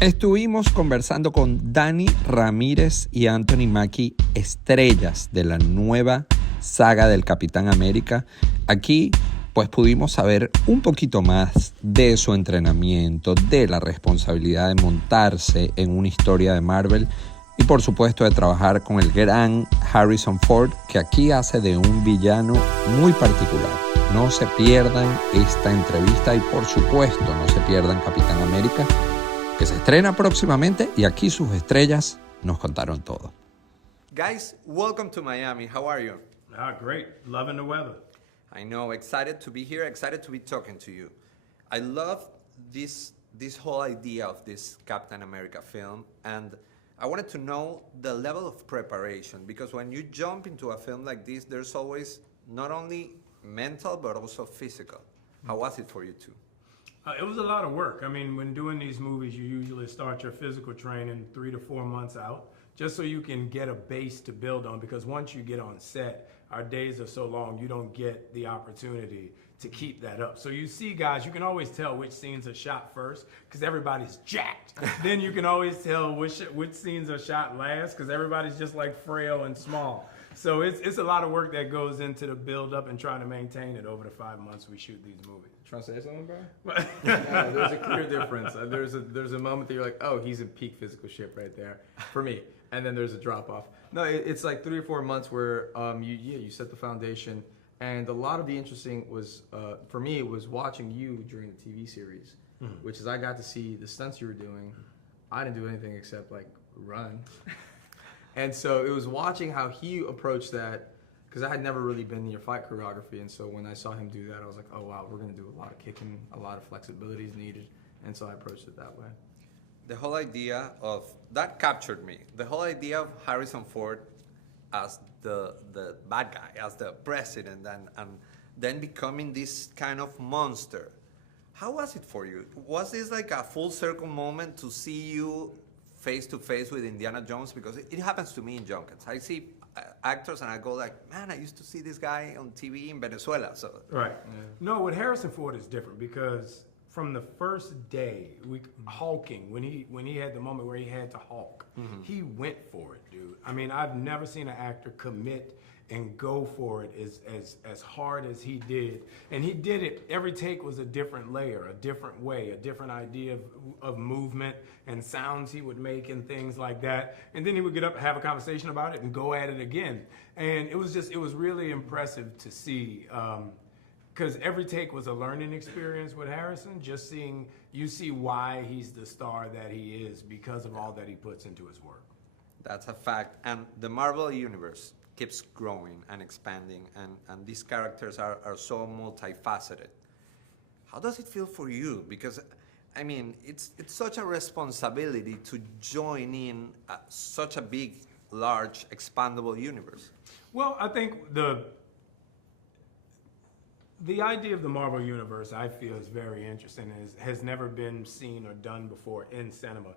Estuvimos conversando con Danny Ramírez y Anthony Mackie, estrellas de la nueva saga del Capitán América. Aquí pues pudimos saber un poquito más de su entrenamiento, de la responsabilidad de montarse en una historia de Marvel y por supuesto de trabajar con el gran Harrison Ford, que aquí hace de un villano muy particular. No se pierdan esta entrevista y por supuesto no se pierdan Capitán América, que se estrena próximamente y aquí sus estrellas nos contaron todo. Guys, welcome to Miami. How are you? Great. Loving the weather. I know, excited to be here, excited to be talking to you. I love this whole idea of this Captain America film, and I wanted to know the level of preparation, because when you jump into a film like this, there's always not only mental but also physical. How was it for you too? It was a lot of work. I mean, when doing these movies, you usually start your physical training 3 to 4 months out, just so you can get a base to build on, because once you get on set, our days are so long, you don't get the opportunity to keep that up. So you see guys, you can always tell which scenes are shot first, because everybody's jacked. Then you can always tell which scenes are shot last, because everybody's just like frail and small. So it's a lot of work that goes into the build up and trying to maintain it over the 5 months we shoot these movies. Trying to say something, bro? Yeah, there's a clear difference. There's a moment that you're like, oh, he's in peak physical shape right there, for me. And then there's a drop off. No, it's like 3 or 4 months where you set the foundation. And a lot of the interesting was, for me, was watching you during the TV series, which is I got to see the stunts you were doing. I didn't do anything except like run. And so it was watching how he approached that, because I had never really been in your fight choreography. And so when I saw him do that, I was like, oh wow, we're gonna do a lot of kicking, a lot of flexibility is needed. And so I approached it that way. The whole idea of, that captured me. The whole idea of Harrison Ford as the bad guy, as the president, and then becoming this kind of monster. How was it for you? Was this like a full circle moment to see you face to face with Indiana Jones? Because it happens to me in junkets. I see actors and I go like, man, I used to see this guy on TV in Venezuela. So right. Yeah. No, with Harrison Ford is different, because from the first day, hulking, when he had the moment where he had to hulk, he went for it, dude. I mean, I've never seen an actor commit and go for it as hard as he did. And he did it, every take was a different layer, a different way, a different idea of movement and sounds he would make and things like that. And then he would get up, have a conversation about it, and go at it again. And it was really impressive to see, because every take was a learning experience with Harrison. Just seeing, you see why he's the star that he is because of all that he puts into his work. That's a fact. And the Marvel Universe keeps growing and expanding, and these characters are so multifaceted. How does it feel for you? Because, I mean, it's such a responsibility to join in such a big, large, expandable universe. Well, I think the idea of the Marvel Universe, I feel, is very interesting and has never been seen or done before in cinema.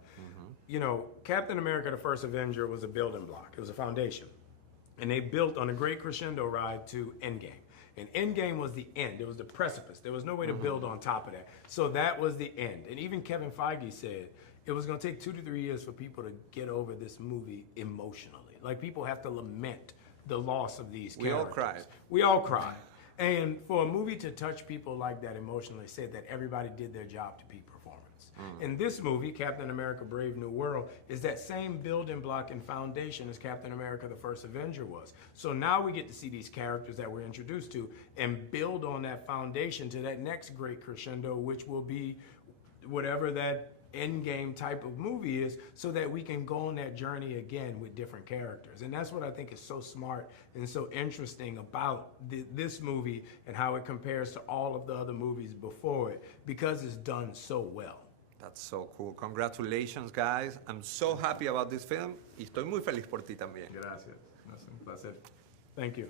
You know, Captain America, the First Avenger, was a building block. It was a foundation. And they built on a great crescendo ride to Endgame. And Endgame was the end. It was the precipice. There was no way to build on top of that. So that was the end. And even Kevin Feige said it was going to take 2 to 3 years for people to get over this movie emotionally. Like, people have to lament the loss of these characters. We all cried. We all cried. And for a movie to touch people like that emotionally, said that everybody did their job to peak performance. In this movie, Captain America Brave New World, is that same building block and foundation as Captain America the First Avenger was. So now we get to see these characters that we're introduced to and build on that foundation to that next great crescendo, which will be whatever that Endgame type of movie is, so that we can go on that journey again with different characters. And that's what I think is so smart and so interesting about this movie and how it compares to all of the other movies before it, because it's done so well. That's so cool. Congratulations, guys. I'm so happy about this film y estoy muy feliz por ti también. Gracias. Es un placer. Thank you.